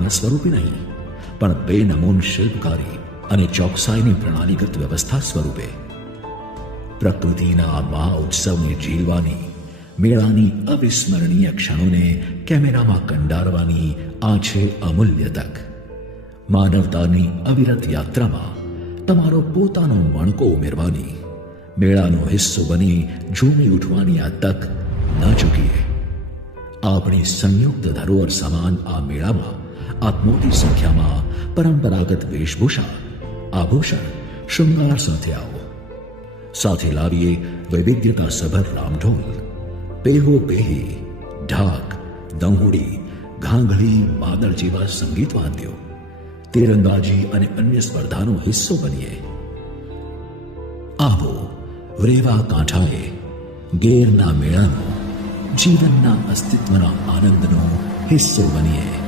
મેળાના સ્વરૂપે નહીં, પણ બેનમૂન શિલ્પકારી અને ચોકસાઈની પ્રણાલીગત વ્યવસ્થા સ્વરૂપે. પ્રકૃતિના આ મહા ઉત્સવને ઝીલવાની, મેળાની અવિસ્મરણીય ક્ષણોને કેમેરામાં કંડારવાની આ છે અમૂલ્ય તક. માનવતાની અવિરત યાત્રામાં તમારો પોતાનો મણકો ઉમેરવાની, મેળાનો હિસ્સો બની ઝૂમી ઉઠવાની આ તક ન ચૂકીએ. આપણી સંયુક્ત ધરોહર સમાન આ મેળામાં આપ મોટી સંખ્યામાં પરંપરાગત વેશભૂષા, આભૂષણ, શૃંગાર સાથે આવો. સાથે લાવીએ વૈવિધ્યતા સભર રામઢોલ, પેહો પેહી, ઢાક, દંહુડી, ઘાંઘળી, માદળ જેવા સંગીત વાદ્યો, તીરંદાજી અને અન્ય સ્પર્ધાનો હિસ્સો બનીએ. આવો રેવા કાંઠાએ ગેરના મેળાનો, જીવનના અસ્તિત્વના આનંદનો હિસ્સો બનીએ.